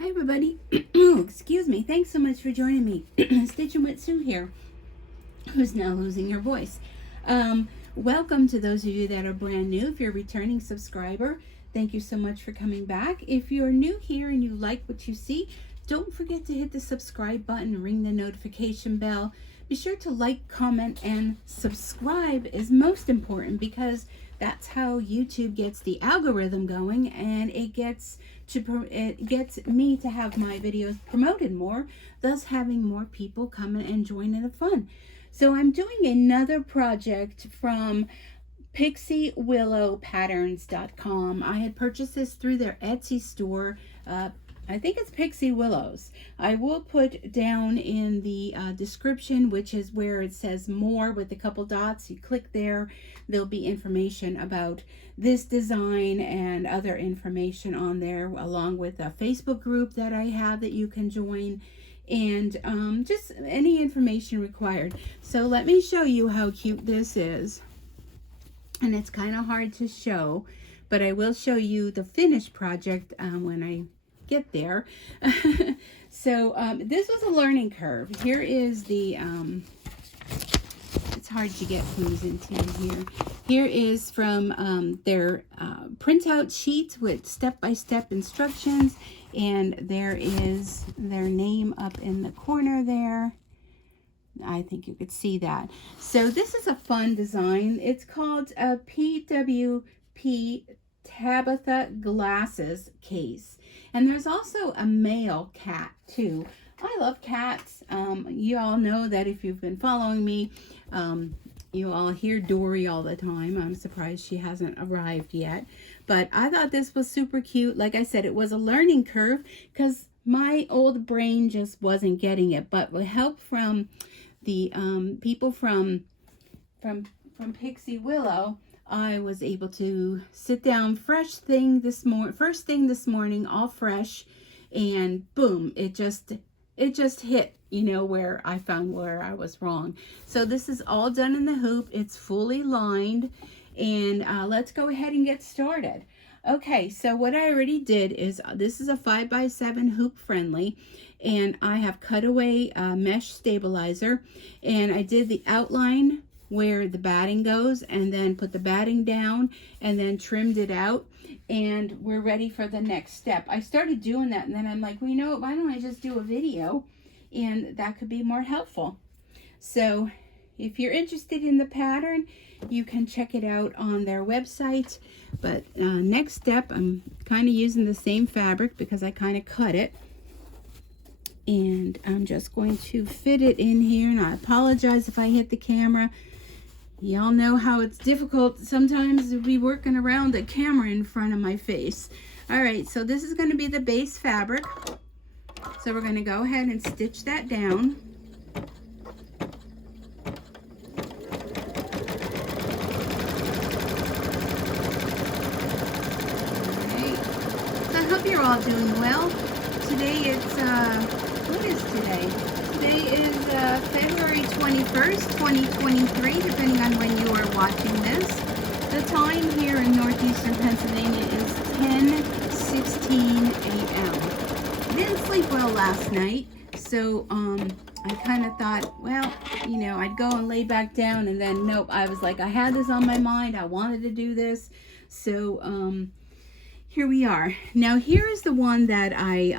Hi everybody. Excuse me. Thanks so much for joining me. Stichin with Sue here, who's now losing her voice. Welcome to those of you that are brand new. If you're a returning subscriber, thank you so much for coming back. If you're new here and you like what you see, don't forget to hit the subscribe button, ring the notification bell. Be sure to like, comment, and subscribe is most important because that's how YouTube gets the algorithm going, and it gets me to have my videos promoted more, thus having more people come and join in the fun. So I'm doing another project from pixiewillowpatterns.com. I had purchased this through their Etsy store. I think it's Pixie Willows. I will put down in the description, which is where it says more with a couple dots. You click there, there'll be information about this design and other information on there, along with a Facebook group that I have that you can join, and just any information required. So let me show you how cute this is. And it's kind of hard to show, but I will show you the finished project when I get there. So this was a learning curve. Here is the it's hard to get clues into here. Here is from their printout sheet with step-by-step instructions, and there is their name up in the corner there. I think you could see that. So this is a fun design. It's called a PWP Tabbytha glasses case. And there's also a male cat too. I love cats. You all know that if you've been following me, you all hear Dory all the time. I'm surprised she hasn't arrived yet. But I thought this was super cute. Like I said, it was a learning curve because my old brain just wasn't getting it. But with help from the people from Pixie Willow, I was able to sit down first thing this morning, all fresh, and boom, it just hit, you know, where I found where I was wrong. So this is all done in the hoop. It's fully lined, and let's go ahead and get started. Okay, so what I already did is this is a 5x7 hoop friendly, and I have cut away mesh stabilizer, and I did the outline where the batting goes, and then put the batting down, and then trimmed it out, and we're ready for the next step. I started doing that, and then I'm like, well, you know what, why don't I just do a video, and that could be more helpful. So if you're interested in the pattern, you can check it out on their website. But next step, I'm kind of using the same fabric because I kind of cut it, and I'm just going to fit it in here, and I apologize if I hit the camera. Y'all know how it's difficult sometimes to be working around the camera in front of my face. All right, so this is going to be the base fabric. So we're going to go ahead and stitch that down. All right. So I hope you're all doing well. Today it's, what is today? Today is February 21st, 2023, depending on when you are watching this. The time here in northeastern Pennsylvania is 10:16 a.m. I didn't sleep well last night, so I kind of thought, well, you know, I'd go and lay back down, and then nope, I was like, I had this on my mind, I wanted to do this, so here we are. Now here is the one that I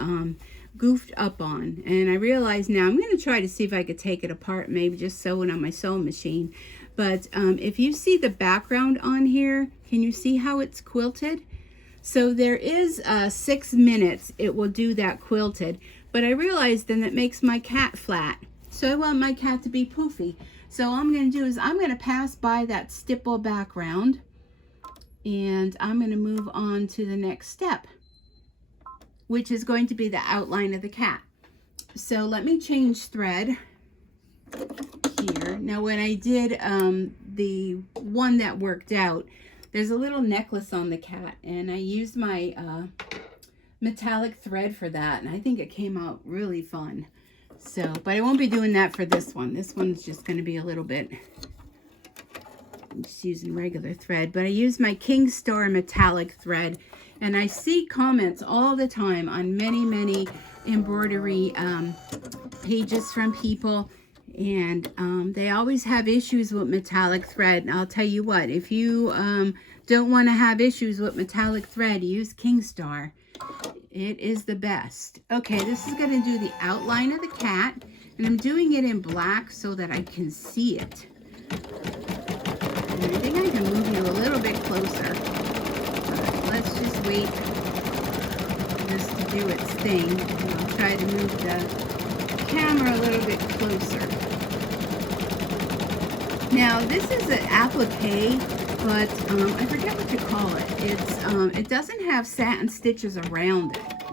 goofed up on, and I realized now I'm going to try to see if I could take it apart, maybe just sew it on my sewing machine. But if you see the background on here, can you see how it's quilted? So there is 6 minutes it will do that quilted, but I realized then it makes my cat flat, so I want my cat to be poofy. So all I'm going to do is I'm going to pass by that stipple background, and I'm going to move on to the next step, which is going to be the outline of the cat. So let me change thread here. Now when I did the one that worked out, there's a little necklace on the cat, and I used my metallic thread for that, and I think it came out really fun. So, but I won't be doing that for this one. This one's just going to be a little bit, I'm just using regular thread, but I used my King Star metallic thread, And I see comments all the time on many embroidery pages from people, and they always have issues with metallic thread. And I'll tell you what, if you don't want to have issues with metallic thread, use Kingstar. It is the best. Okay, this is going to do the outline of the cat, and I'm doing it in black so that I can see it. And I think I can move you a little bit closer. But let's just wait for this to do its thing. And I'll try to move the camera a little bit closer. Now, this is an applique, but I forget what you call it. It doesn't have satin stitches around it.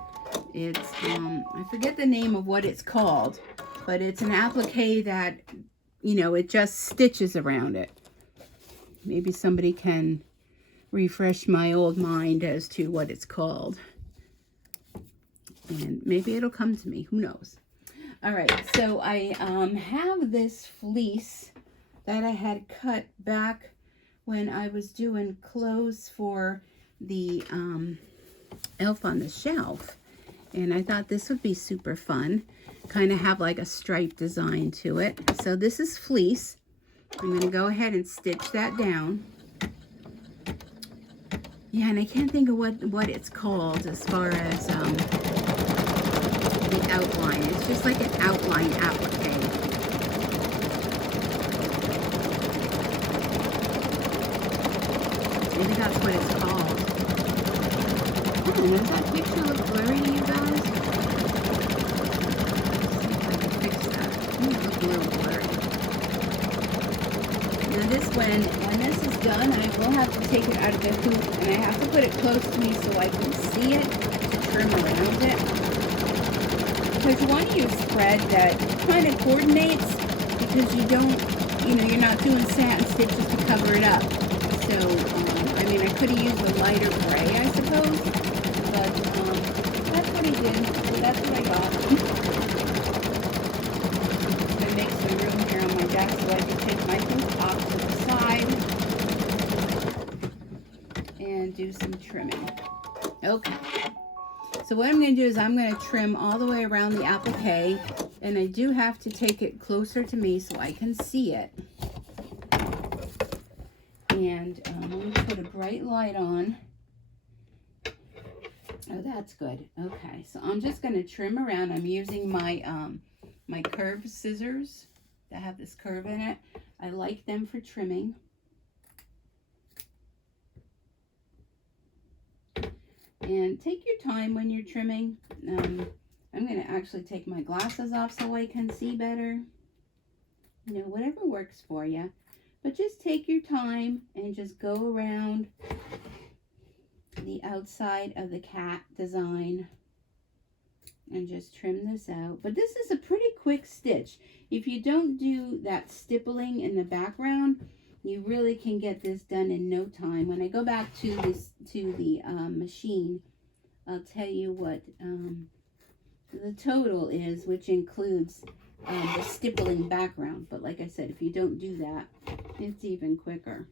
It's I forget the name of what it's called, but it's an applique that, you know, it just stitches around it. Maybe somebody can refresh my old mind as to what it's called, and maybe it'll come to me. Who knows? All right, so I have this fleece that I had cut back when I was doing clothes for the Elf on the Shelf. And I thought this would be super fun. Kind of have like a stripe design to it. So this is fleece. I'm going to go ahead and stitch that down. Yeah, and I can't think of what it's called as far as the outline. It's just like an outline applique. Maybe that's what it's called. Oh, does that picture look blurry to you guys? Let's see if I can fix that. It looks a little blurry. Now this when this is done, I will have to take it out of the hoop, and I have to put it close to me so I can see it to trim around it. Because you want to use thread that kind of coordinates, because you don't, you know, you're not doing satin stitches to cover it up. So, I mean, I could have used a lighter gray, I suppose, but that's what I did, so that's what I got. I'm going to make some room here on my desk so I can take my hoop off to the side and do some trimming. Okay, so what I'm going to do is I'm going to trim all the way around the applique, and I do have to take it closer to me so I can see it. And I'm going to put a bright light on. Oh, that's good. Okay, so I'm just going to trim around. I'm using my my curved scissors that have this curve in it. I like them for trimming. And take your time when you're trimming. I'm going to actually take my glasses off so I can see better. You know, whatever works for you. But just take your time and just go around the outside of the cat design and just trim this out. But this is a pretty quick stitch. If you don't do that stippling in the background, you really can get this done in no time. When I go back to the machine, I'll tell you what the total is, which includes the stippling background. But like I said, if you don't do that, it's even quicker.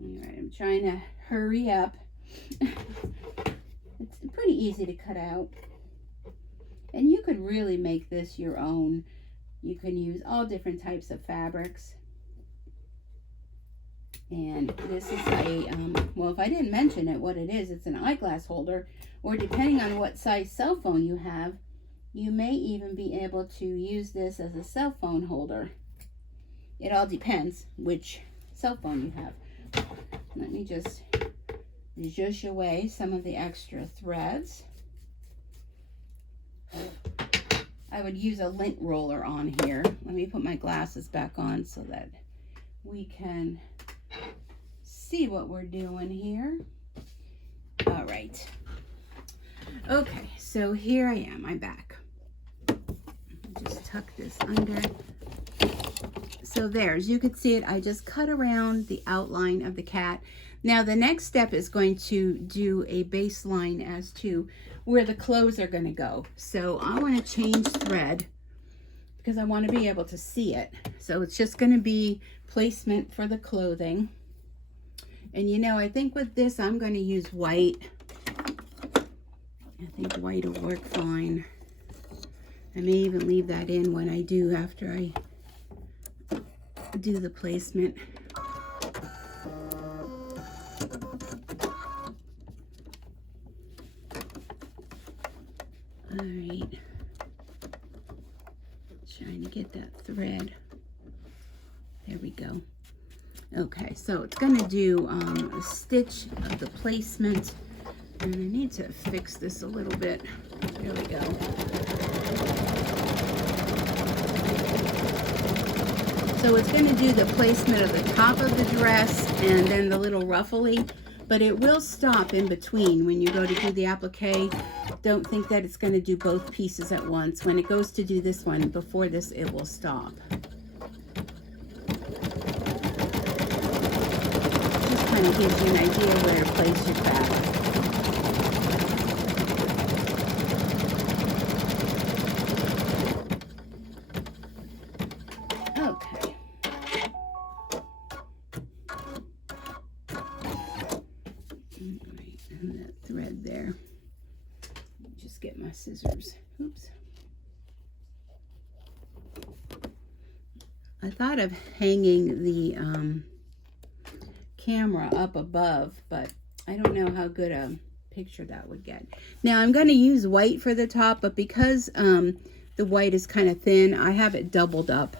All right, I'm trying to hurry up. It's pretty easy to cut out, and you could really make this your own. You can use all different types of fabrics. And this is a well, if I didn't mention it, what it is, it's an eyeglass holder, or depending on what size cell phone you have, you may even be able to use this as a cell phone holder. It all depends which cell phone you have. Let me just zhuzh away some of the extra threads. I would use a lint roller on here. Let me put my glasses back on so that we can see what we're doing here. All right. Okay, so here I am. I'm back. Just tuck this under. So there, as you could see it, I just cut around the outline of the cat. Now the next step is going to do a baseline as to where the clothes are going to go. So I want to change thread because I want to be able to see it. So it's just going to be placement for the clothing. And you know, I think with this, I'm going to use white. I think white will work fine. I may even leave that in when I do, after I do the placement. All right. Trying to get that thread. There we go. Okay, so it's going to do a stitch of the placement. And I need to fix this a little bit. There we go. So it's going to do the placement of the top of the dress and then the little ruffly, but it will stop in between when you go to do the applique. Don't think that it's going to do both pieces at once. When it goes to do this one, before this, it will stop. Just kind of gives you an idea where to place your fabric. Scissors. Oops. I thought of hanging the camera up above, but I don't know how good a picture that would get. Now I'm going to use white for the top, but because the white is kind of thin, I have it doubled up.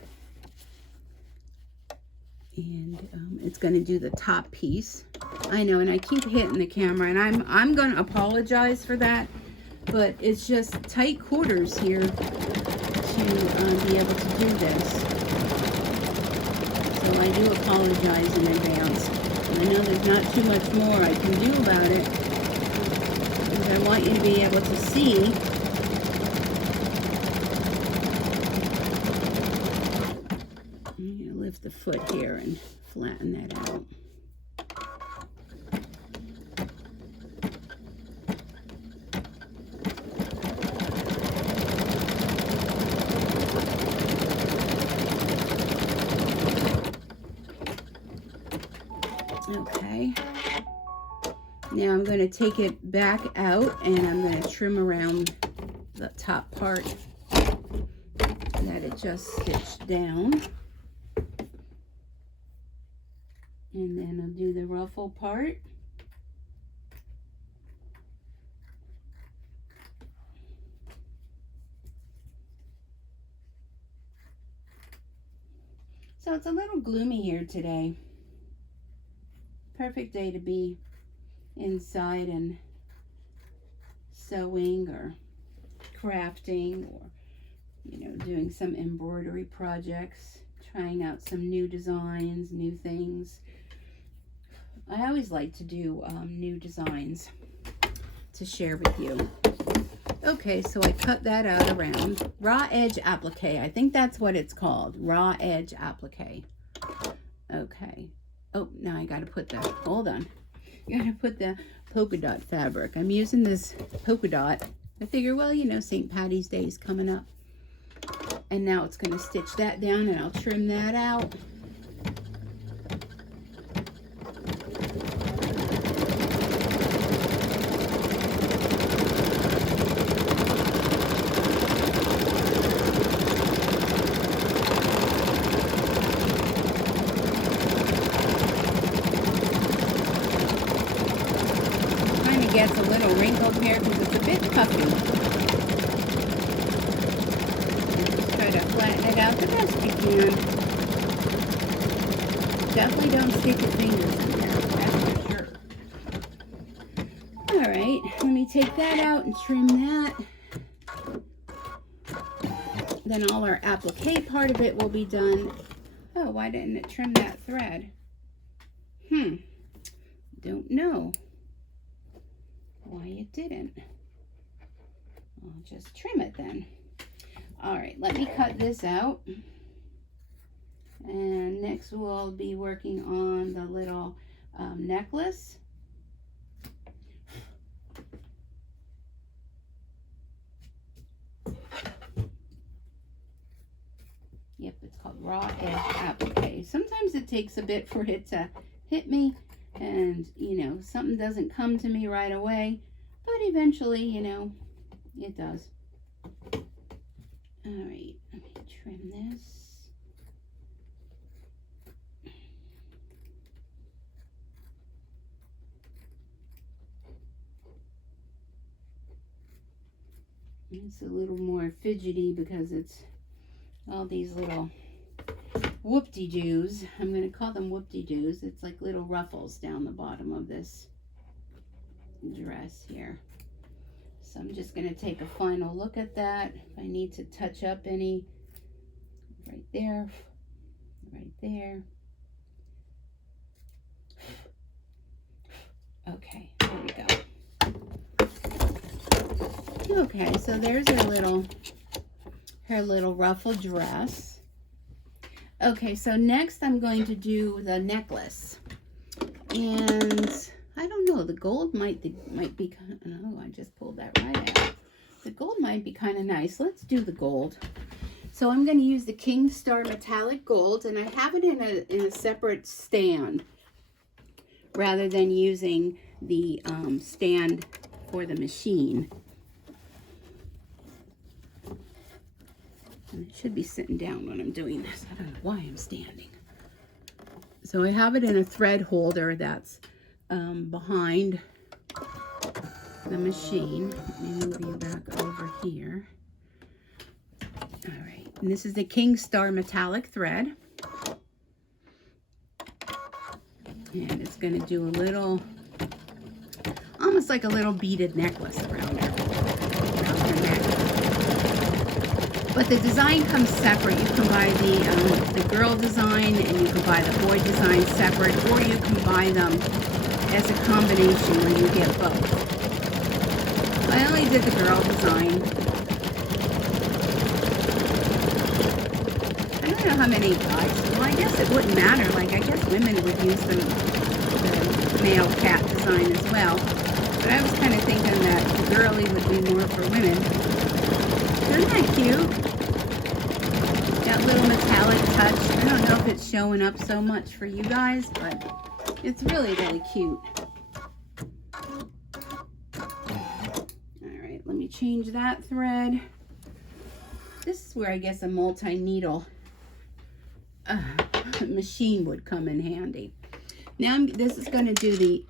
And it's going to do the top piece. I know, and I keep hitting the camera, and I'm going to apologize for that. But it's just tight quarters here to be able to do this. So I do apologize in advance. I know there's not too much more I can do about it, because I want you to be able to see. I'm going to lift the foot here and flatten that out. Okay, now I'm going to take it back out and I'm going to trim around the top part that it just stitched down. And then I'll do the ruffle part. So it's a little gloomy here today. Perfect day to be inside and sewing or crafting, or doing some embroidery projects, trying out some new designs, new things. I always like to do new designs to share with you. Okay, so I cut that out around. Raw edge applique. I think that's what it's called. Raw edge applique. Okay. Oh, now I gotta put the, hold on. You gotta put the polka dot fabric. I'm using this polka dot. I figure, well, St. Patty's Day is coming up. And now it's gonna stitch that down, and I'll trim that out. Gets a little wrinkled here because it's a bit puffy. Just try to flatten it out the best you can. Definitely don't stick your fingers in there, that's for sure. Alright, let me take that out and trim that. Then all our applique part of it will be done. Oh, why didn't it trim that thread? Don't know why it didn't. I'll just trim it then. All right, let me cut this out. And next we'll be working on the little necklace. Yep, it's called raw edge applique. Sometimes it takes a bit for it to hit me, And, you know, something doesn't come to me right away, but eventually, you know, it does. All right, let me trim this. It's a little more fidgety because it's all these little whoop-de-doos. I'm going to call them whoop-de-doos. It's like little ruffles down the bottom of this dress here. So I'm just going to take a final look at that. If I need to touch up any, right there, right there. Okay, there we go. Okay, so there's her little ruffle dress. Okay, so next I'm going to do the necklace. And I don't know, the gold might be oh, I just pulled that right out. The gold might be kind of nice. Let's do the gold. So I'm going to use the King Star Metallic Gold, and I have it in a separate stand rather than using the stand for the machine. And I should be sitting down when I'm doing this. I don't know why I'm standing. So I have it in a thread holder that's behind the machine. Let me move you back over here. All right, and this is the King Star Metallic thread. And it's going to do a little, almost like a little beaded necklace around her neck. But the design comes separate. You can buy the girl design and you can buy the boy design separate, or you can buy them as a combination where you get both. I only did the girl design. I don't know how many guys, well, I guess it wouldn't matter. Like, I guess women would use the male cat design as well. But I was kind of thinking that the girly would be more for women. Isn't that cute? That little metallic touch. I don't know if it's showing up so much for you guys, but it's really, really cute. Alright, let me change that thread. This is where I guess a multi-needle machine would come in handy. Now this is going to do the,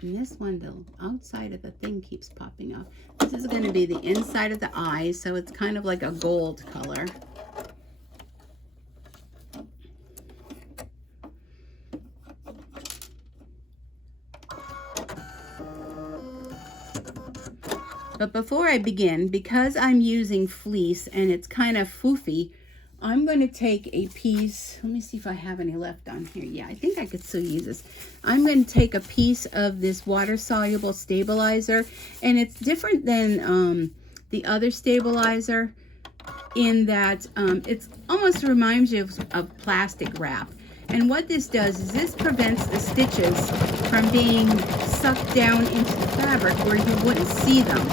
and this one, the outside of the thing keeps popping off. This is going to be the inside of the eyes, so it's kind of like a gold color. But before I begin, because I'm using fleece and it's kind of foofy, I'm going to take a piece, let me see if I have any left on here. Yeah, I think I could still use this. I'm going to take a piece of this water-soluble stabilizer, and it's different than the other stabilizer in that it almost reminds you of plastic wrap. And what this does is this prevents the stitches from being sucked down into the fabric where you wouldn't see them.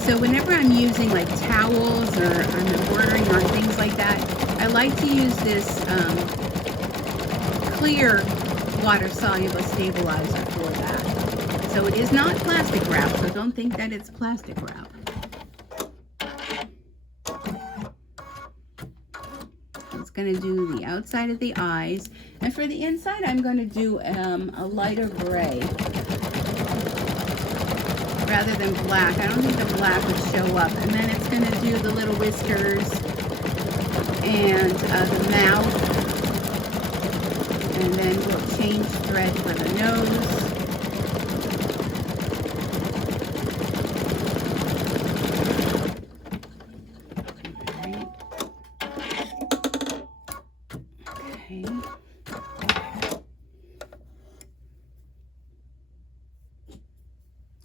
So whenever I'm using like towels or I'm embroidering on things like that, I like to use this clear water-soluble stabilizer for that. So it is not plastic wrap, so don't think that it's plastic wrap. It's going to do the outside of the eyes. And for the inside, I'm going to do a lighter gray rather than black. I don't think the black would show up. And then it's going to do the little whiskers and the mouth. And then we'll change thread for the nose.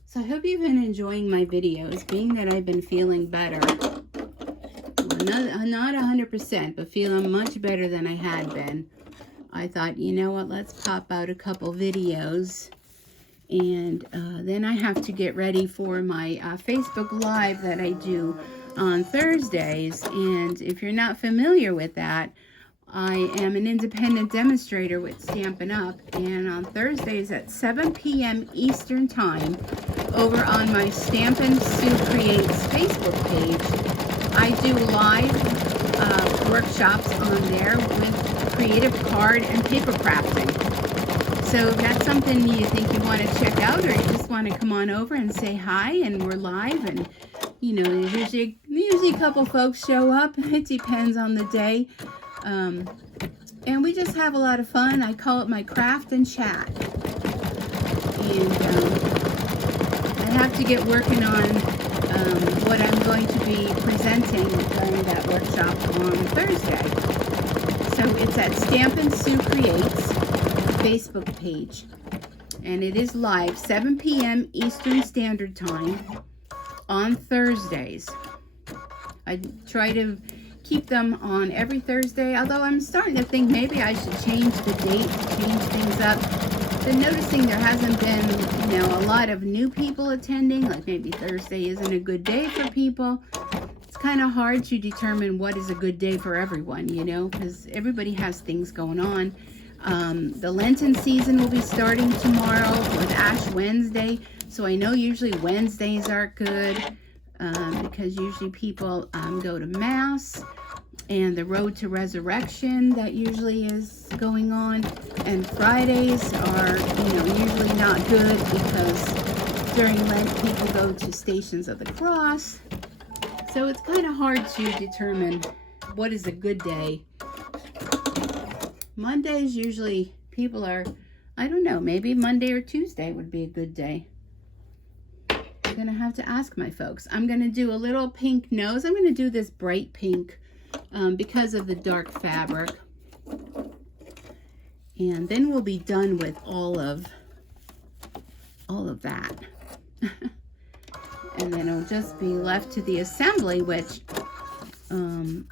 So I hope you've been enjoying my videos, being that I've been feeling better. Well, not 100%, but feeling much better than I had been. I thought, you know what, let's pop out a couple videos. And then I have to get ready for my Facebook Live that I do on Thursdays. And if you're not familiar with that, I am an independent demonstrator with Stampin' Up, and on Thursdays at 7 p.m. Eastern Time, over on my Stampin' Sue Creates Facebook page, I do live workshops on there with creative card and paper crafting. So if that's something you think you want to check out, or you just want to come on over and say hi, and we're live, and you know, usually a couple folks show up. It depends on the day. And we just have a lot of fun. I call it my craft and chat. And I have to get working on what I'm going to be presenting during that workshop on Thursday. So it's at Stampin' Sue Creates Facebook page. And it is live 7 p.m. Eastern Standard Time on Thursdays. I try to keep them on every Thursday, although I'm starting to think maybe I should change the date, change things up. Been noticing there hasn't been, you know, a lot of new people attending, like maybe Thursday isn't a good day for people. It's kind of hard to determine what is a good day for everyone, you know, because everybody has things going on. The Lenten season will be starting tomorrow with Ash Wednesday, so I know usually Wednesdays aren't good. Because usually people go to Mass, and the Road to Resurrection that usually is going on, and Fridays are, you know, usually not good because during Lent people go to Stations of the Cross. So it's kind of hard to determine what is a good day. Mondays usually people are, I don't know, maybe Monday or Tuesday would be a good day. I'm gonna have to ask my folks. I'm gonna do a little pink nose. I'm gonna do this bright pink because of the dark fabric, and then we'll be done with all of that. And then it'll just be left to the assembly, which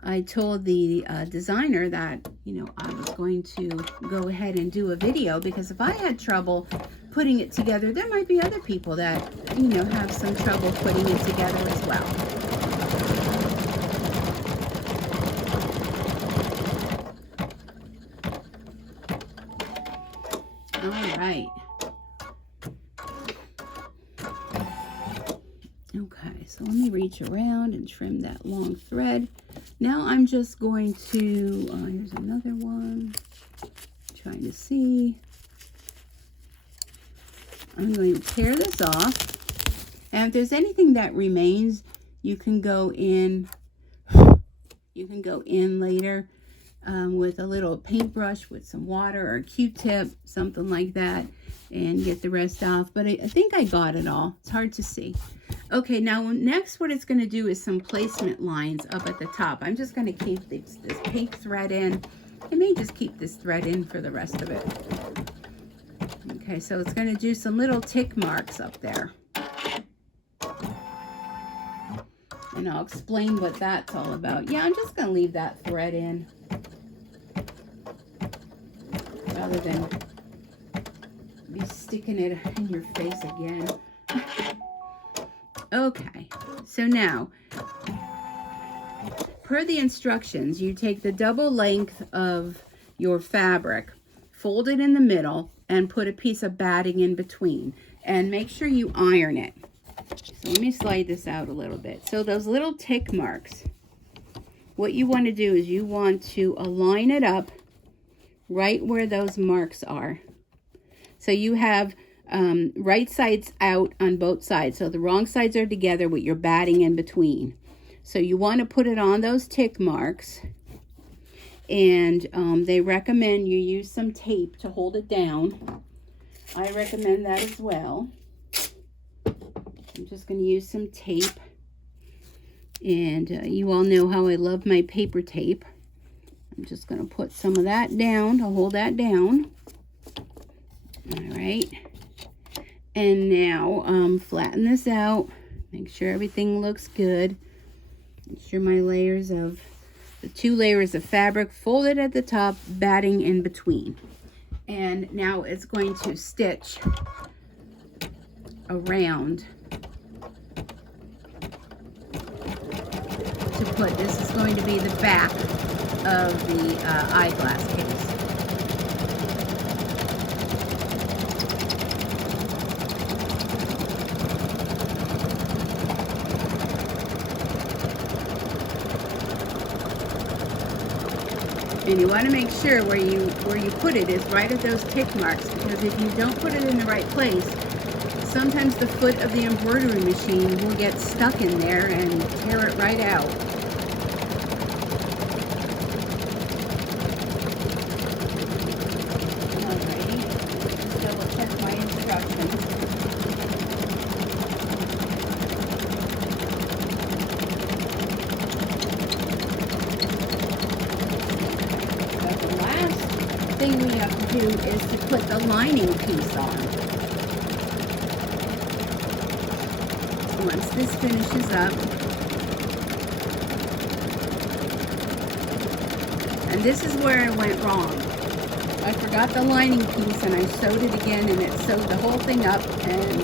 I told the designer that, you know, I was going to go ahead and do a video, because if I had trouble putting it together, there might be other people that, you know, have some trouble putting it together as well. All right. Okay, so let me reach around and trim that long thread. Now I'm just going to, here's another one, trying to see. I'm going to tear this off, and if there's anything that remains, you can go in later with a little paintbrush with some water or a Q-tip, something like that, and get the rest off. But I think I got it all. It's hard to see. Okay, now next what it's going to do is some placement lines up at the top. I'm just going to keep this pink thread in. I may just keep this thread in for the rest of it. Okay, so it's going to do some little tick marks up there. And I'll explain what that's all about. Yeah, I'm just going to leave that thread in, rather than be sticking it in your face again. Okay, so now, per the instructions, you take the double length of your fabric, fold it in the middle, and put a piece of batting in between, and make sure you iron it. So let me slide this out a little bit. So those little tick marks, what you want to do is you want to align it up right where those marks are. So you have right sides out on both sides, so the wrong sides are together with your batting in between. So you want to put it on those tick marks, and they recommend you use some tape to hold it down. I recommend that as well. I'm just going to use some tape, and you all know how I love my paper tape. I'm just going to put some of that down to hold that down. All right, and now flatten this out, make sure everything looks good. Make sure my layers of the 2 layers of fabric folded at the top, batting in between. And now it's going to stitch around to put, this is going to be the back of the eyeglass case. And you want to make sure where you put it is right at those tick marks, because if you don't put it in the right place, sometimes the foot of the embroidery machine will get stuck in there and tear it right out. Alrighty, just double check my instructions. Thing we have to do is to put the lining piece on. Once this finishes up, and this is where I went wrong. I forgot the lining piece and I sewed it again, and it sewed the whole thing up, and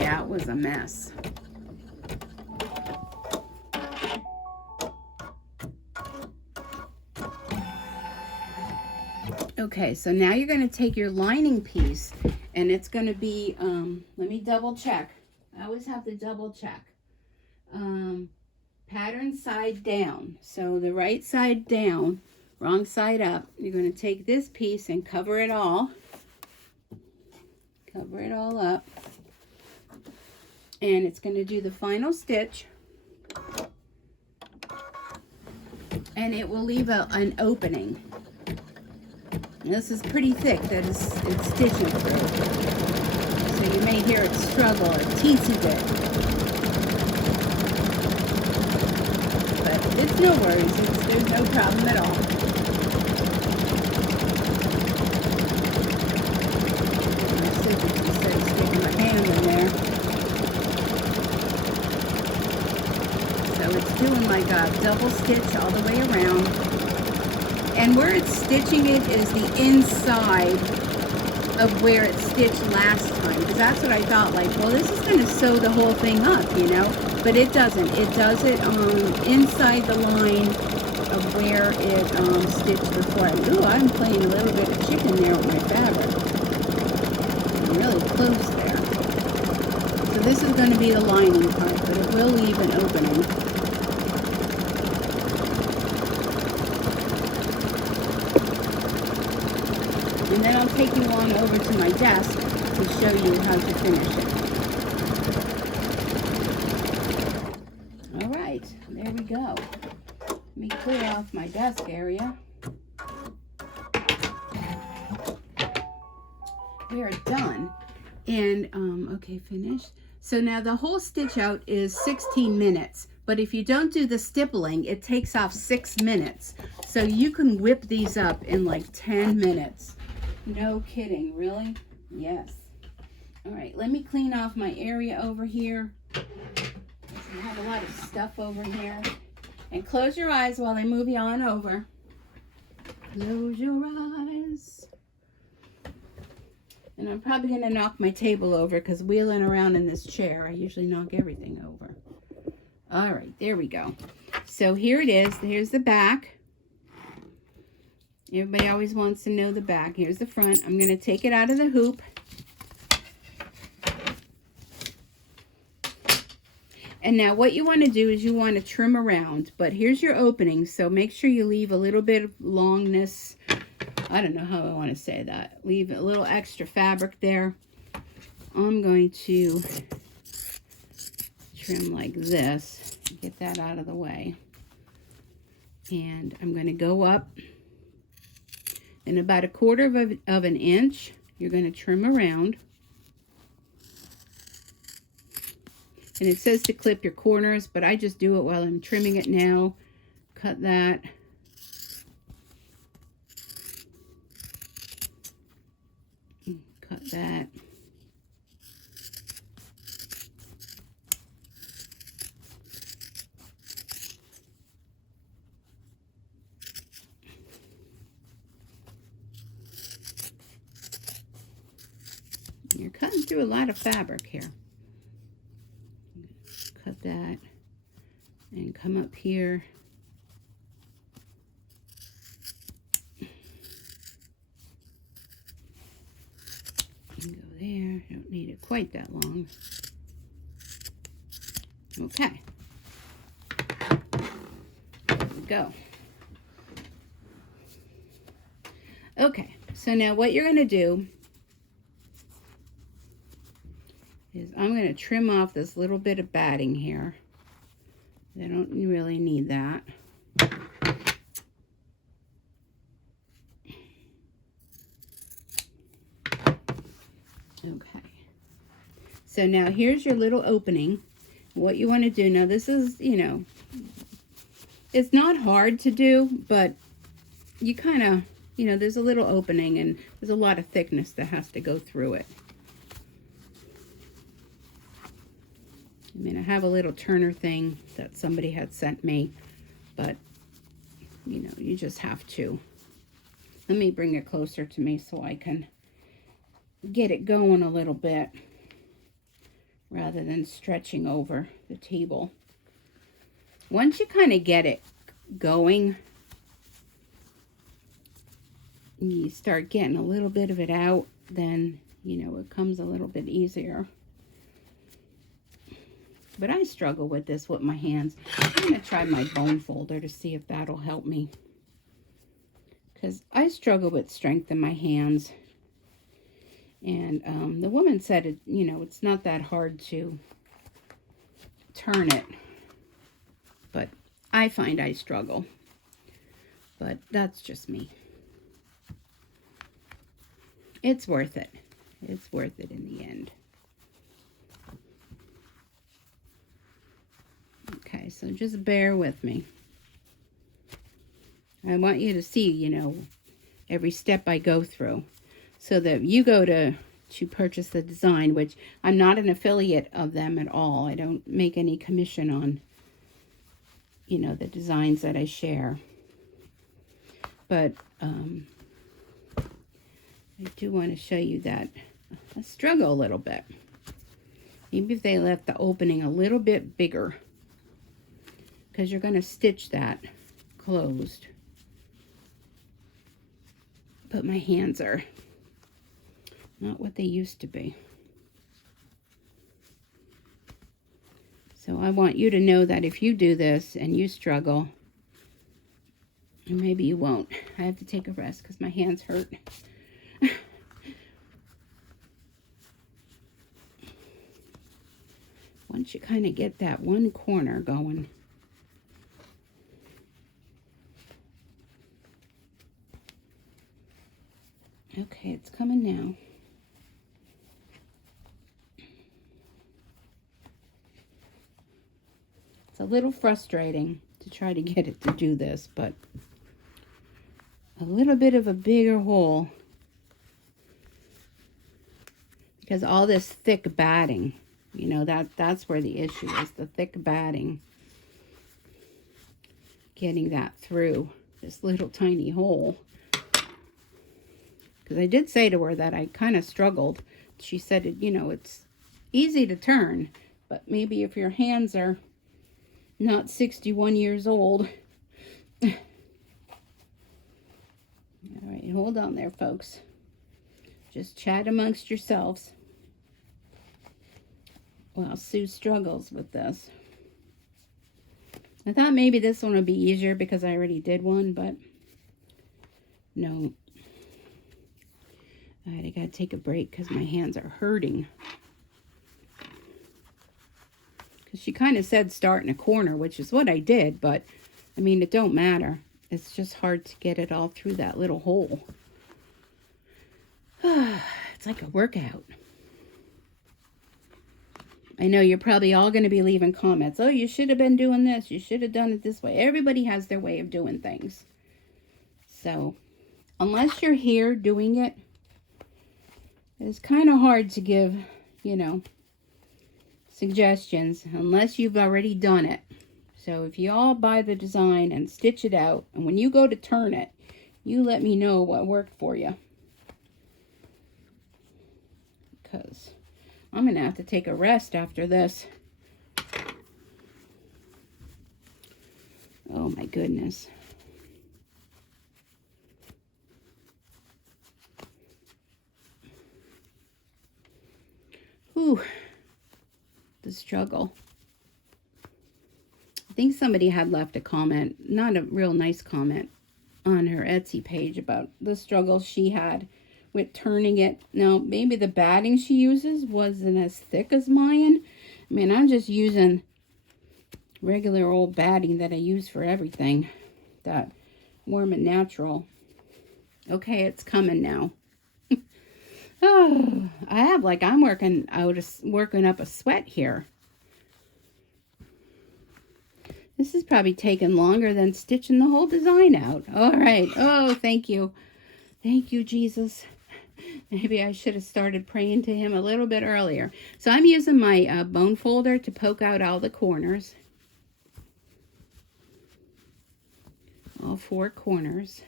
yeah, it was a mess. Okay, so now you're going to take your lining piece, and it's going to be, let me double check. I always have to double check. Pattern side down. So the right side down, wrong side up. You're going to take this piece and cover it all. Cover it all up. And it's going to do the final stitch. And it will leave an opening. This is pretty thick that it's stitching through. So you may hear it struggle a teensy bit. But it's no worries. There's no problem at all. My sister instead of sticking my hand in there. So it's doing like a double stitch all the way around. And where it's stitching it is the inside of where it stitched last time. Because that's what I thought, like, well, this is going to sew the whole thing up, you know. But it doesn't. It does it inside the line of where it stitched before. Ooh, I'm playing a little bit of chicken there with my fabric. I'm really close there. So this is going to be the lining part, but it will leave an opening. And then I'll take you on over to my desk to show you how to finish it. All right, there we go. Let me clear off my desk area. We are done. And, okay, finished. So now the whole stitch out is 16 minutes. But if you don't do the stippling, it takes off 6 minutes. So you can whip these up in like 10 minutes. No kidding, really? Yes. All right, let me clean off my area over here. I have a lot of stuff over here. And close your eyes while I move you on over. Close your eyes. And I'm probably going to knock my table over because wheeling around in this chair, I usually knock everything over. All right, there we go. So here it is. Here's the back. Everybody always wants to know the back. Here's the front. I'm going to take it out of the hoop. And now what you want to do is you want to trim around. But here's your opening. So make sure you leave a little bit of longness. I don't know how I want to say that. Leave a little extra fabric there. I'm going to trim like this. Get that out of the way. And I'm going to go up. And about 1/4 of an inch, you're going to trim around. And it says to clip your corners, but I just do it while I'm trimming it now. Cut that. Cut that. You're cutting through a lot of fabric here. Cut that and come up here I don't need it quite that long. Okay. There we go. Okay, so now what you're going to do is I'm going to trim off this little bit of batting here. I don't really need that. Okay. So now here's your little opening. What you want to do now, this is, you know, it's not hard to do, but you kind of, you know, there's a little opening and there's a lot of thickness that has to go through it. I mean, I have a little turner thing that somebody had sent me, but, you know, you just have to. Let me bring it closer to me so I can get it going a little bit rather than stretching over the table. Once you kind of get it going, you start getting a little bit of it out, then, you know, it comes a little bit easier. But I struggle with this with my hands. I'm going to try my bone folder to see if that'll help me, because I struggle with strength in my hands. And the woman said, it, you know, it's not that hard to turn it, but I find I struggle. But that's just me. It's worth it. It's worth it in the end. Okay, so just bear with me. I want you to see, you know, every step I go through, so that you go to purchase the design, which I'm not an affiliate of them at all. I don't make any commission on, you know, the designs that I share. But I do want to show you that I struggle a little bit. Maybe if they left the opening a little bit bigger, because you're going to stitch that closed. But my hands are not what they used to be. So I want you to know that if you do this and you struggle, and maybe you won't. I have to take a rest because my hands hurt. Once you kind of get that one corner going, okay, it's coming now. It's a little frustrating to try to get it to do this, but a little bit of a bigger hole, because all this thick batting, you know, that's where the issue is, the thick batting. Getting that through this little tiny hole. Because I did say to her that I kind of struggled. She said, you know, it's easy to turn, but maybe if your hands are not 61 years old. All right, hold on there, folks. Just chat amongst yourselves while Sue struggles with this. I thought maybe this one would be easier because I already did one, but no. All right, I gotta take a break because my hands are hurting. Because she kind of said start in a corner, which is what I did, but I mean, it don't matter. It's just hard to get it all through that little hole. It's like a workout. I know you're probably all going to be leaving comments. Oh, you should have been doing this. You should have done it this way. Everybody has their way of doing things. So, unless you're here doing it, it's kind of hard to give, you know, suggestions unless you've already done it. So, if you all buy the design and stitch it out, and when you go to turn it, you let me know what worked for you. Because I'm going to have to take a rest after this. Oh my goodness. struggle. I think somebody had left a comment, not a real nice comment, on her Etsy page about the struggle she had with turning it. Now, maybe the batting she uses wasn't as thick as mine. I mean, I'm just using regular old batting that I use for everything. That Warm and Natural. Okay, it's coming now. Oh, I have like, I'm working up a sweat here. This is probably taking longer than stitching the whole design out. All right. Oh, thank you. Thank you, Jesus. Maybe I should have started praying to him a little bit earlier. So I'm using my bone folder to poke out all the corners. All 4 corners.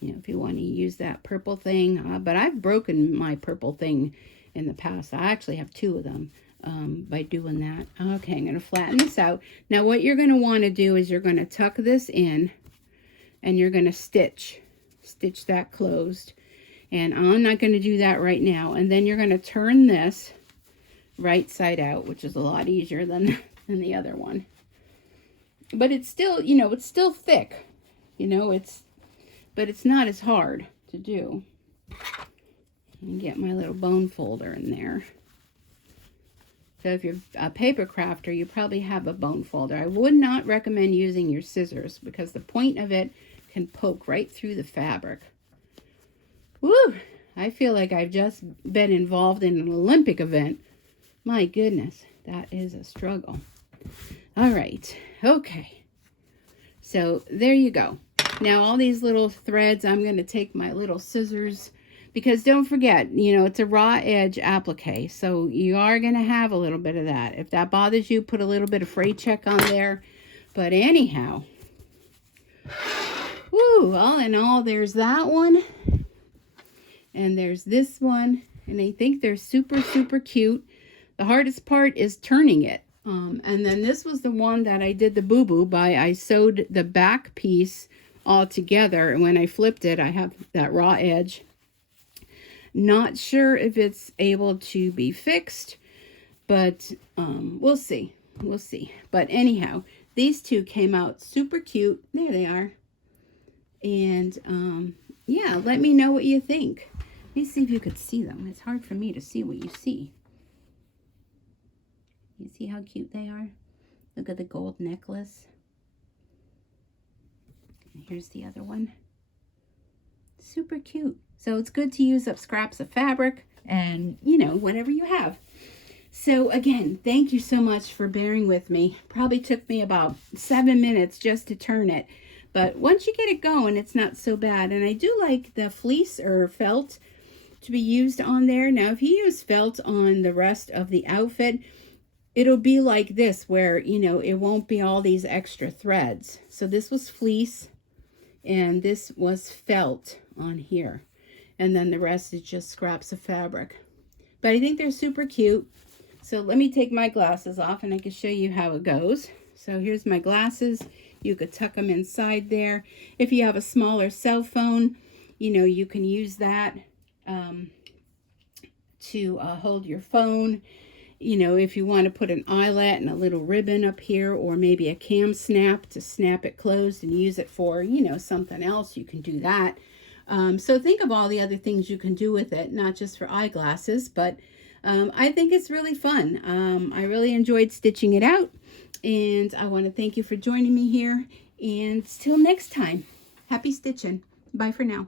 You know, if you want to use that purple thing. But I've broken my purple thing in the past. I actually have 2 of them by doing that. Okay, I'm going to flatten this out. Now what you're going to want to do is you're going to tuck this in and you're going to stitch that closed. And I'm not going to do that right now. And then you're going to turn this right side out, which is a lot easier than the other one. But it's still, you know, it's still thick. You know, but it's not as hard to do. And get my little bone folder in there. So if you're a paper crafter, you probably have a bone folder. I would not recommend using your scissors because the point of it can poke right through the fabric. Woo! I feel like I've just been involved in an Olympic event. My goodness, that is a struggle. All right, okay. So there you go. Now all these little threads, I'm going to take my little scissors, because don't forget, you know, it's a raw edge applique, so you are going to have a little bit of that. If that bothers you, put a little bit of fray check on there. But anyhow, woo, all in all, there's that one. And there's this one. And I think they're super, super cute. The hardest part is turning it. And then this was the one that I did the boo-boo by. I sewed the back piece all together, and when I flipped it, I have that raw edge. Not sure if it's able to be fixed, but we'll see. We'll see. But anyhow, these 2 came out super cute. There they are. And yeah, let me know what you think. Let me see if you could see them. It's hard for me to see what you see. You see how cute they are? Look at the gold necklace. Here's the other one. Super cute. So it's good to use up scraps of fabric and, you know, whatever you have. So again, thank you so much for bearing with me. Probably took me about 7 minutes just to turn it. But once you get it going, it's not so bad. And I do like the fleece or felt to be used on there. Now, if you use felt on the rest of the outfit, it'll be like this where, you know, it won't be all these extra threads. So this was fleece. And this was felt on here. And then the rest is just scraps of fabric. But I think they're super cute. So let me take my glasses off and I can show you how it goes. So here's my glasses. You could tuck them inside there. If you have a smaller cell phone, you know, you can use that to hold your phone. You know, if you want to put an eyelet and a little ribbon up here, or maybe a cam snap to snap it closed and use it for, you know, something else, you can do that. So think of all the other things you can do with it, not just for eyeglasses, but I think it's really fun. I really enjoyed stitching it out, and I want to thank you for joining me here. And till next time, happy stitching. Bye for now.